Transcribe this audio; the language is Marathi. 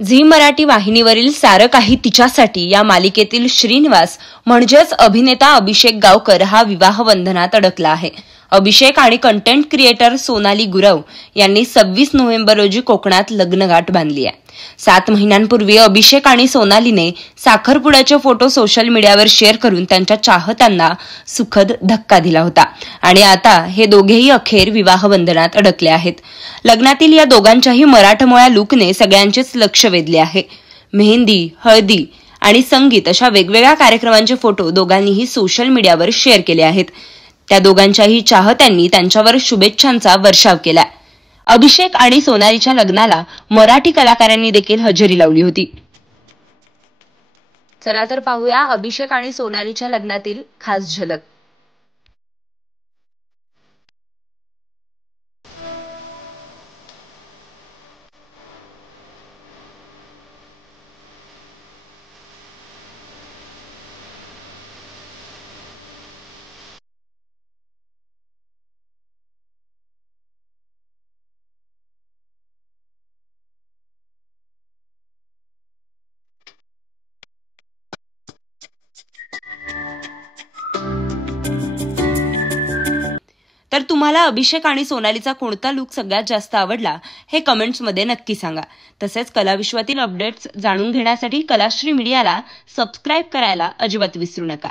झी मराठी वाहिनीवरील सारं काही तिच्यासाठी या मालिकेतील श्रीनिवास म्हणजेच अभिनेता अभिषेक गावकर हा विवाह बंधनात अडकला आहे. अभिषेक आणि कंटेंट क्रिएटर सोनाली गुरव यांनी 26 नोव्हेंबर रोजी कोकणात लग्नगाठ बांधली आहे. 7 महिन्यांपूर्वी अभिषेक आणि सोनालीने साखरपुड्याचे फोटो सोशल मीडियावर शेअर करून त्यांच्या चाहत्यांना सुखद धक्का दिला होता आणि आता हे दोघेही अखेर विवाह बंधनात अडकले आहेत. लग्नातील या दोघांच्याही मराठमोळ्या लुकने सगळ्यांचेच लक्ष वेधले आहे. मेहंदी, हळदी आणि संगीत अशा वेगवेगळ्या कार्यक्रमांचे फोटो दोघांनीही सोशल मीडियावर शेअर केले आहेत. त्या दोघांच्याही चाहत्यांनी त्यांच्यावर शुभेच्छांचा वर्षाव केला. अभिषेक आणि सोनालीच्या लग्नाला मराठी कलाकारांनी देखील हजेरी लावली होती. चला तर पाहूया अभिषेक आणि सोनालीच्या लग्नातील खास झलक. तर तुम्हाला अभिषेक आणि सोनालीचा कोणता लुक सगळ्यात जास्त आवडला हे कमेंट्समध्ये नक्की सांगा. तसेच कलाविश्वातील अपडेट्स जाणून घेण्यासाठी कलाश्री मीडियाला सबस्क्राईब करायला अजिबात विसरू नका.